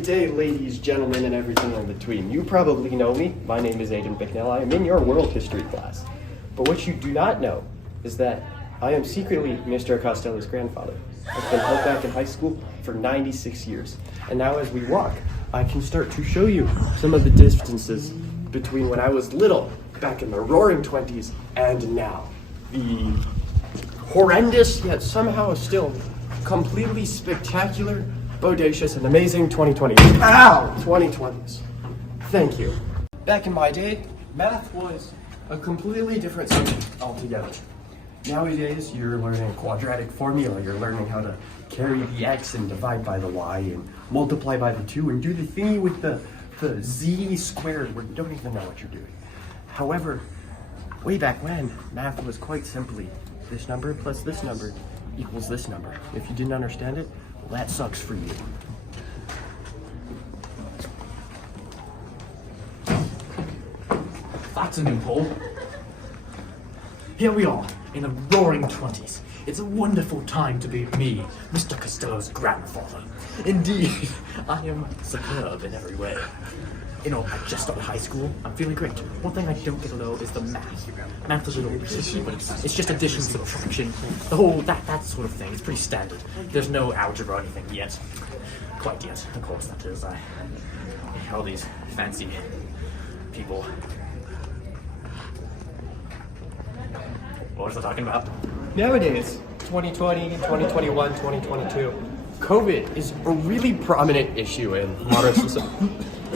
Good day, ladies, gentlemen, and everything in between. You probably know me. My name is Aiden Bicknell. I am in your world history class. But what you do not know is that I am secretly Mr. Costello's grandfather. I've been held back in high school for 96 years. And now as we walk, I can start to show you some of the distances between when I was little, back in the roaring 20s, and now. The horrendous, yet somehow still completely spectacular, bodacious, and amazing 2020s. Ow! 2020s. Thank you. Back in my day, math was a completely different subject altogether. Nowadays, you're learning a quadratic formula, you're learning how to carry the x and divide by the y and multiply by the 2 and do the thingy with the z squared where you don't even know what you're doing. However, way back when, math was quite simply this number plus this number equals this number. If you didn't understand it, well, that sucks for you. That's a new hole. Here we are, in the roaring 20s. It's a wonderful time to be me, Mr. Costello's grandfather. Indeed, I am superb in every way. You know, I just started high school. I'm feeling great. One thing I don't get though is the math. Math is a little risky, but it's just addition, subtraction, the whole that sort of thing. It's pretty standard. There's no algebra or anything yet. Quite yet, of course that is. All these fancy people. What was I talking about? Nowadays, 2020, 2021, 2022, COVID is a really prominent issue in modern society.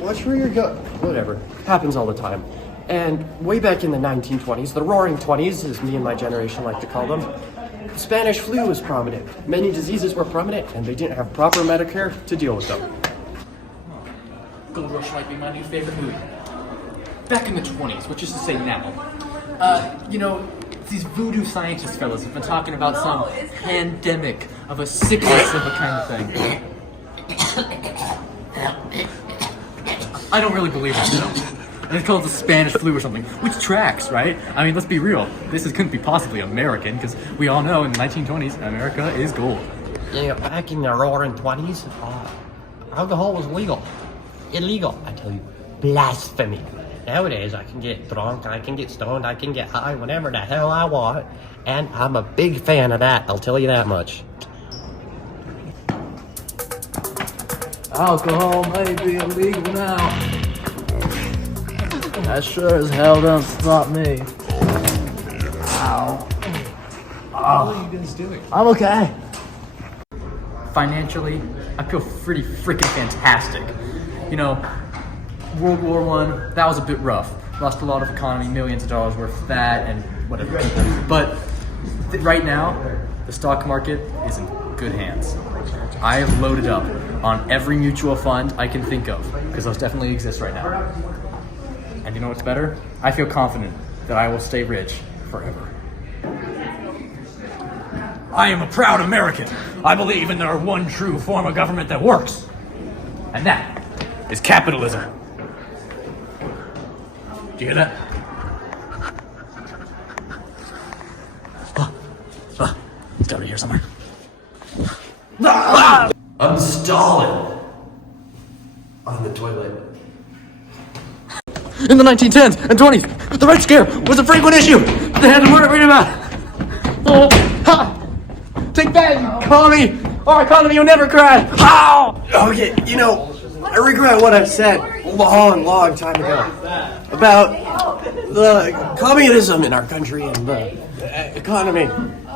Watch where you're going. Whatever. Happens all the time. And way back in the 1920s, the roaring 20s, as me and my generation like to call them, the Spanish flu was prominent. Many diseases were prominent, and they didn't have proper Medicare to deal with them. Gold Rush might be my new favorite movie. Back in the 20s, which is to say now, these voodoo scientist fellas have been talking about some pandemic of a sickness of a kind of thing. I don't really believe it, though. And it's called the Spanish flu or something, which tracks, right? I mean, let's be real. This couldn't be possibly American, because we all know in the 1920s, America is gold. Yeah, back in the roaring 20s, alcohol was legal. Illegal, I tell you. Blasphemy. Nowadays, I can get drunk, I can get stoned, I can get high whenever the hell I want. And I'm a big fan of that, I'll tell you that much. Alcohol may be illegal now. That sure as hell don't stop me. Ow. What are you guys doing? I'm okay. Financially, I feel pretty freaking fantastic. You know, World War I, that was a bit rough. Lost a lot of economy, millions of dollars worth of that, and whatever. But right now, the stock market is in good hands. I have loaded up on every mutual fund I can think of, because those definitely exist right now. And you know what's better? I feel confident that I will stay rich forever. I am a proud American. I believe in our one true form of government that works. And that is capitalism. Do you hear that? It's over here somewhere. I'm Stalin. On the toilet. In the 1910s and 20s, the Red Scare was a frequent issue. They had to read about it. Oh, ha! Take that, economy! Our economy will never crash! Ow! Okay, I regret what I said a long time ago about the communism in our country and the economy.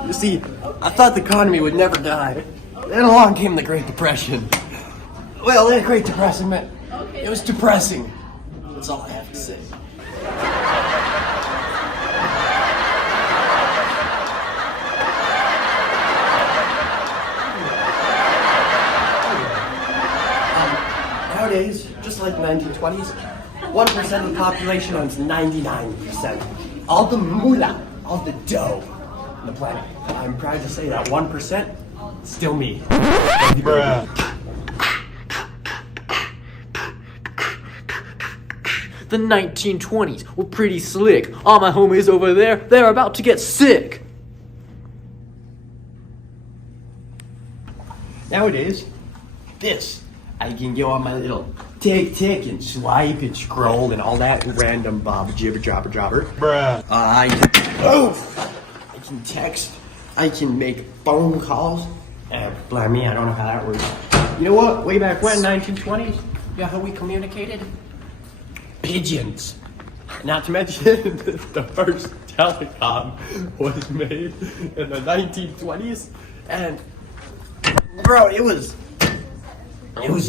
You see, I thought the economy would never die. Then along came the Great Depression. Well, the Great Depression meant it was depressing. That's all I have to say. Nowadays, just like the 1920s, 1% of the population owns 99%. All the moolah, all the dough on the planet. I'm proud to say that 1%, still me. Bruh. The 1920s were pretty slick. All my homies over there, they're about to get sick. Nowadays, this I can go on my little tick and swipe and scroll and all that random bob jibber jobber jobber. Bruh. I can text. I can make phone calls. Blimey, me, I don't know how that works. You know what? Way back when, 1920s, you know how we communicated? Pigeons. Not to mention, the first telecom was made in the 1920s, and bro, it was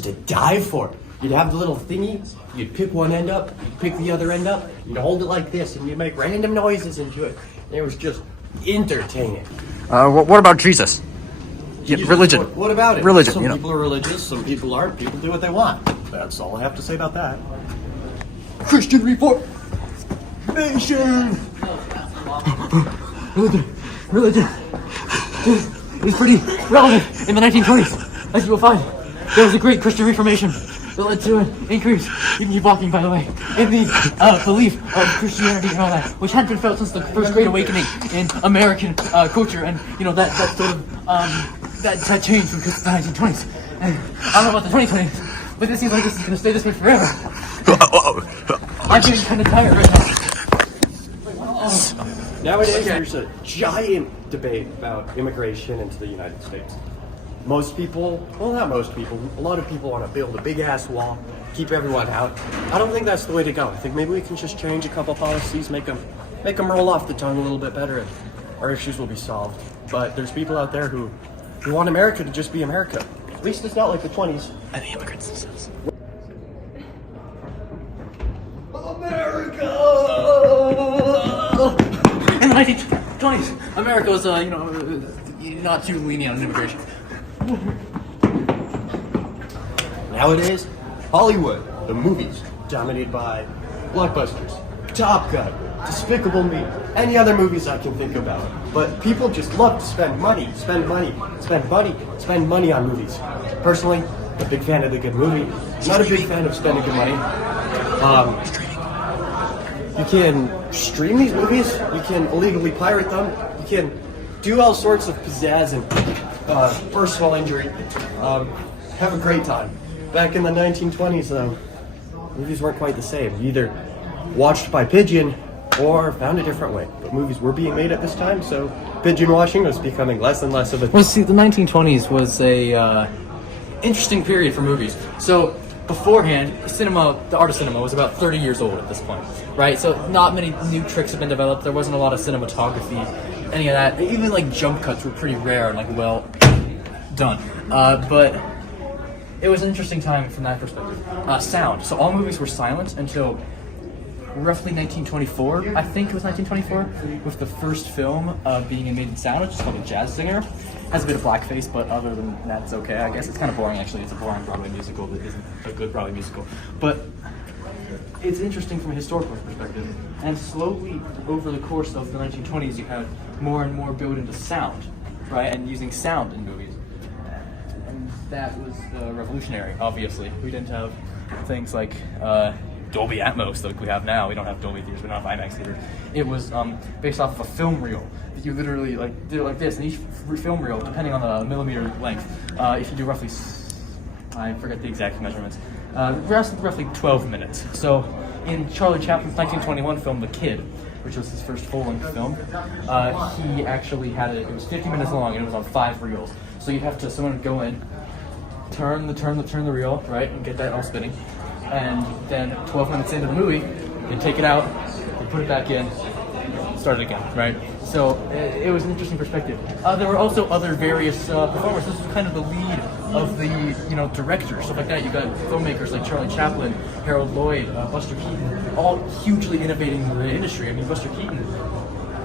to die for. You'd have the little thingy, you'd pick one end up, you'd pick the other end up, you'd hold it like this, and you'd make random noises into it. And it was just entertaining. What about Jesus? Yeah, Jesus, religion. What about it? Religion, Some you know. people are religious, some people aren't. People do what they want. That's all I have to say about that. Christian Reformation. Religion is pretty relevant in the 1920s, as you will find. There was a great Christian Reformation that led to an increase, you can keep walking by the way, in the belief of Christianity and all that, which hadn't been felt since the First Great Awakening in American culture, and you know that sort of that changed from the 1920s. And I don't know about the 2020s, but this seems like this is going to stay this way forever. I'm getting kind of tired right now. Nowadays, there's a giant debate about immigration into the United States. Most people, well, not most people, a lot of people want to build a big ass wall, keep everyone out. I don't think that's the way to go. I think maybe we can just change a couple policies, make them roll off the tongue a little bit better, and our issues will be solved. But there's people out there who want America to just be America. At least it's not like the 20s. And the immigrants themselves. America! In the 1920s, America was, not too lenient on immigration. Nowadays, Hollywood, the movies, dominated by blockbusters, Top Gun, Despicable Me, any other movies I can think about. But people just love to spend money on movies. Personally, I'm a big fan of the good movie. Not a big fan of spending good money. You can stream these movies, you can illegally pirate them, you can do all sorts of pizzazz and personal injury. Have a great time. Back in the 1920s, movies weren't quite the same. You either watched by pigeon or found a different way. But movies were being made at this time, so pigeon watching was becoming less and less of a... Well, see, the 1920s was a interesting period for movies. So beforehand, the art of cinema was about 30 years old at this point, right? So not many new tricks have been developed. There wasn't a lot of cinematography, any of that. Even like jump cuts were pretty rare and like well done. But it was an interesting time from that perspective. Sound. So all movies were silent until roughly 1924. I think it was 1924, with the first film being made in sound, which is called A Jazz Singer. Has a bit of blackface, but other than that, it's okay. I guess it's kind of boring, actually. It's a boring Broadway musical that isn't a good Broadway musical. But it's interesting from a historical perspective. And slowly, over the course of the 1920s, you had more and more built into sound, right? And using sound in movies. And that was revolutionary, obviously. We didn't have things like Dolby Atmos like we have now. We don't have Dolby theaters, we don't have IMAX theaters. It was based off of a film reel. You literally did it like this, and each film reel, depending on the millimeter length, if you do roughly, I forget the exact measurements, roughly 12 minutes. So in Charlie Chaplin's 1921 film, The Kid, which was his first full-length film, he actually had it was 50 minutes long, and it was on 5 reels. So you'd have to, someone would go in, turn the reel, right, and get that all spinning. And then 12 minutes into the movie, you take it out, you put it back in, start it again, right? So it was an interesting perspective. There were also other various performers. This was kind of the lead of the director, stuff like that. You got filmmakers like Charlie Chaplin, Harold Lloyd, Buster Keaton, all hugely innovating the industry. I mean, Buster Keaton,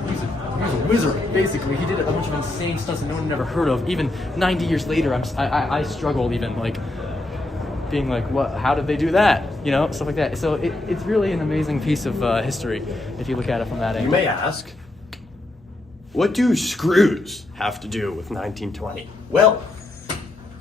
he's a wizard, basically. He did a bunch of insane stunts that no one had ever heard of. Even 90 years later, I struggled even being like, what? How did they do that? Stuff like that. So it's really an amazing piece of history if you look at it from that angle. You may ask, what do screws have to do with 1920? Well,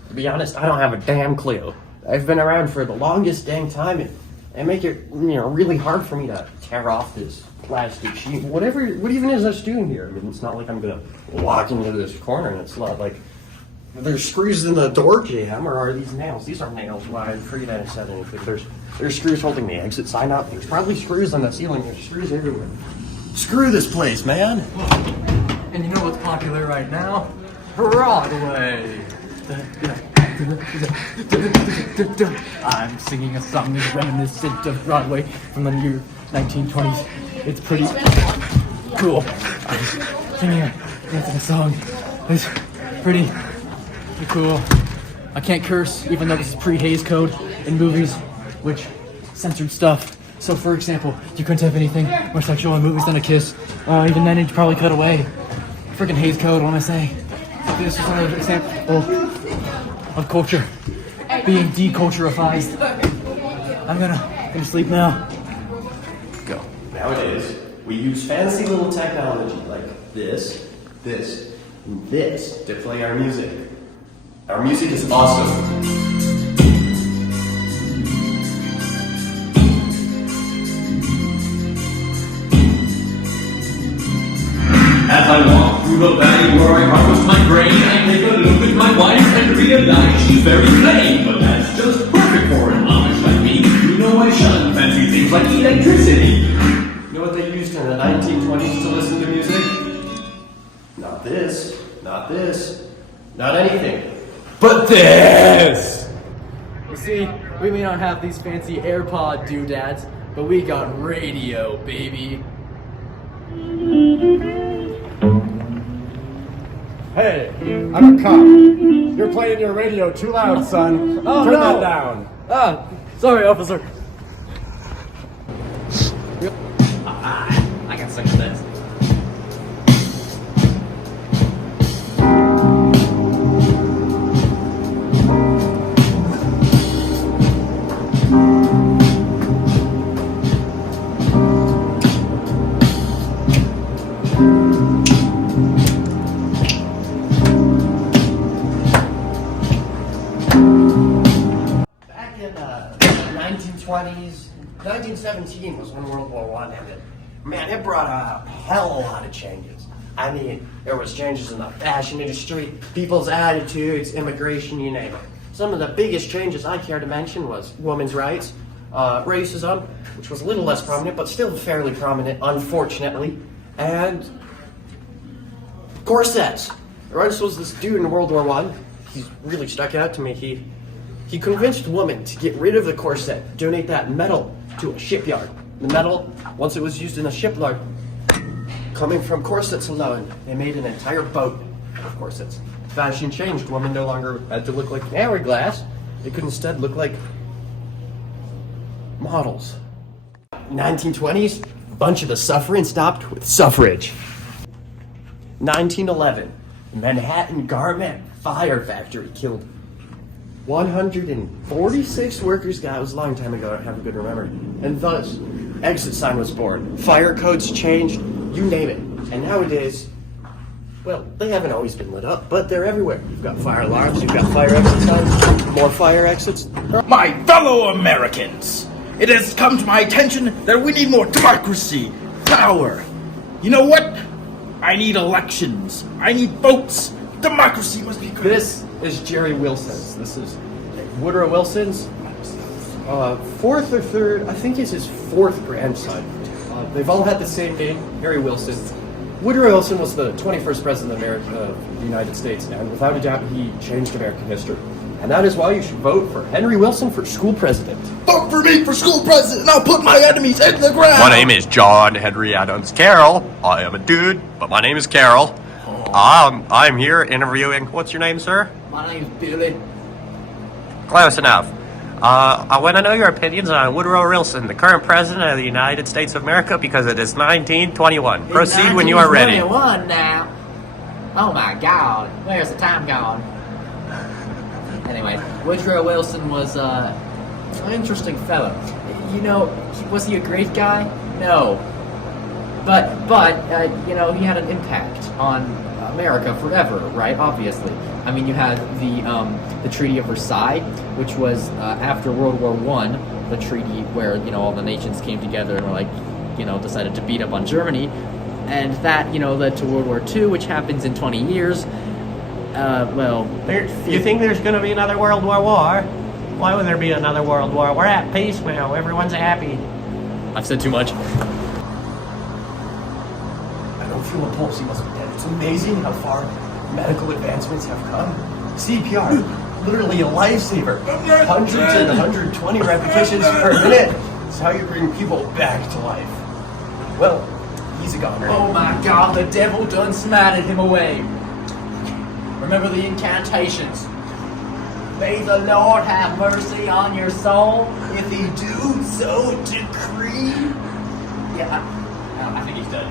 to be honest, I don't have a damn clue. I've been around for the longest dang time and make it really hard for me to tear off this plastic sheet. What even is this doing here? I mean, it's not like I'm gonna walk into this corner and it's not like There's screws in the door jamb, or are these nails? These are nails. Why? I forget I said anything. There's screws holding the exit sign up. There's probably screws on the ceiling. There's screws everywhere. Screw this place, man. And you know what's popular right now? Broadway. I'm singing a song that's reminiscent of Broadway from the year 1920s. It's pretty cool. I'm singing a song. It's pretty cool. I can't curse, even though this is pre-Hays Code in movies, which censored stuff. So, for example, you couldn't have anything more sexual in movies than a kiss. Even then, you'd probably cut away. Freaking Hays Code, what am I saying? This is another example of culture being deculturalized. I'm gonna sleep now. Go. Nowadays, we use fancy little technology like this, and this to play our music. Our music is awesome. As I walk through the valley where I harvest my grain, I take a look at my wife and realize she's very plain. But that's just perfect for an Amish like me. You know I shun fancy things like electricity. You know what they used in the 1920s to listen to music? Not this, not anything. But this! You see, we may not have these fancy AirPod doodads, but we got radio, baby. Hey, I'm a cop. You're playing your radio too loud, son. Oh, Turn no. that down. Ah, sorry, officer. I got sick of this. Back in the 1920s, 1917 was when World War I ended. Man, it brought a hell of a lot of changes. I mean, there was changes in the fashion industry, people's attitudes, immigration, you name it. Some of the biggest changes I care to mention was women's rights, racism, which was a little less prominent, but still fairly prominent, unfortunately, and corsets. There was this dude in World War I. He really stuck out to me. He convinced women to get rid of the corset, donate that metal to a shipyard. The metal, once it was used in a shipyard, coming from corsets alone, they made an entire boat of corsets. Fashion changed. Women no longer had to look like an hourglass. They could instead look like models. 1920s, a bunch of the suffering stopped with suffrage. 1911, the Manhattan Garment Fire Factory killed 146 workers. God, it was a long time ago. I don't have a good memory. And thus, exit sign was born. Fire codes changed. You name it. And nowadays, well, they haven't always been lit up, but they're everywhere. You've got fire alarms. You've got fire exit signs. More fire exits. My fellow Americans, it has come to my attention that we need more democracy, power. You know what? I need elections. I need votes. Democracy must be good. This is Jerry Wilson's. This is Woodrow Wilson's fourth or third, I think it's his fourth grandson. They've all had the same name, Harry Wilson. Woodrow Wilson was the 21st president of the United States, and without a doubt, he changed American history. And that is why you should vote for Henry Wilson for school president. Vote for me for school president and I'll put my enemies in the ground. My name is John Henry Adams Carroll. I am a dude, but my name is Carroll. I'm here interviewing. What's your name, sir? My name's Billy. Close enough. I want to know your opinions on Woodrow Wilson, the current president of the United States of America, because it is 1921. Proceed when you are ready. 1921 now. Oh my God, where's the time gone? Anyway, Woodrow Wilson was an interesting fellow. You know, was he a great guy? No. But you know, he had an impact on America forever, right? Obviously. I mean, you had the Treaty of Versailles, which was after World War I, the treaty where, you know, all the nations came together and were like, you know, decided to beat up on Germany. And that, you know, led to World War II, which happens in 20 years. Well, You think there's going to be another World War? Why would there be another World War? We're at peace now. Everyone's happy. I've said too much. I don't feel a pulse. He must be dead. It's amazing how far medical advancements have come. CPR, literally a lifesaver. Hundreds and 120 repetitions per minute. It's how you bring people back to life. Well, he's a goner. Oh my god, the devil done smited him away. Remember the incantations. May the Lord have mercy on your soul if he do so decree. Yeah, I think he's dead.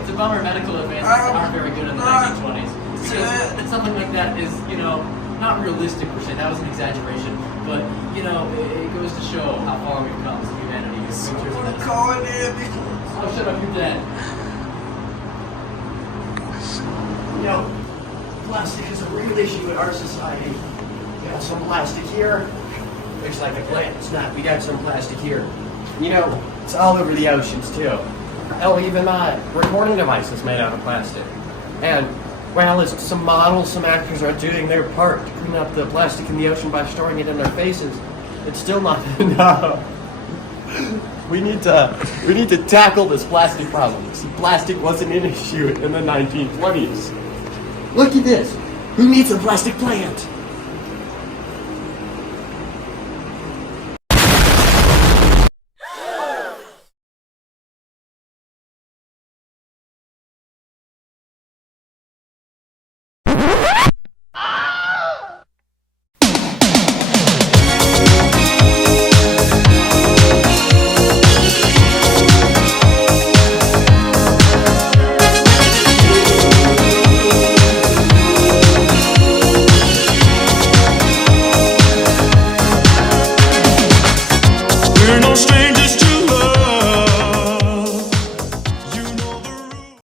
It's a bummer medical advances aren't very good in the 1920s. Because something like that is, not realistic per se. That was an exaggeration. But, it goes to show how far we've come as humanity. Oh, shut up, you're dead. Plastic is a real issue in our society. We got some plastic here. Looks like a plant. Snap, we got some plastic here. It's all over the oceans too. Hell, even my recording device is made out of plastic. And, well, as some models, some actors are doing their part to clean up the plastic in the ocean by storing it in their faces, it's still not enough. We need to tackle this plastic problem. See, plastic wasn't an issue in the 1920s. Look at this. Who needs a plastic plant?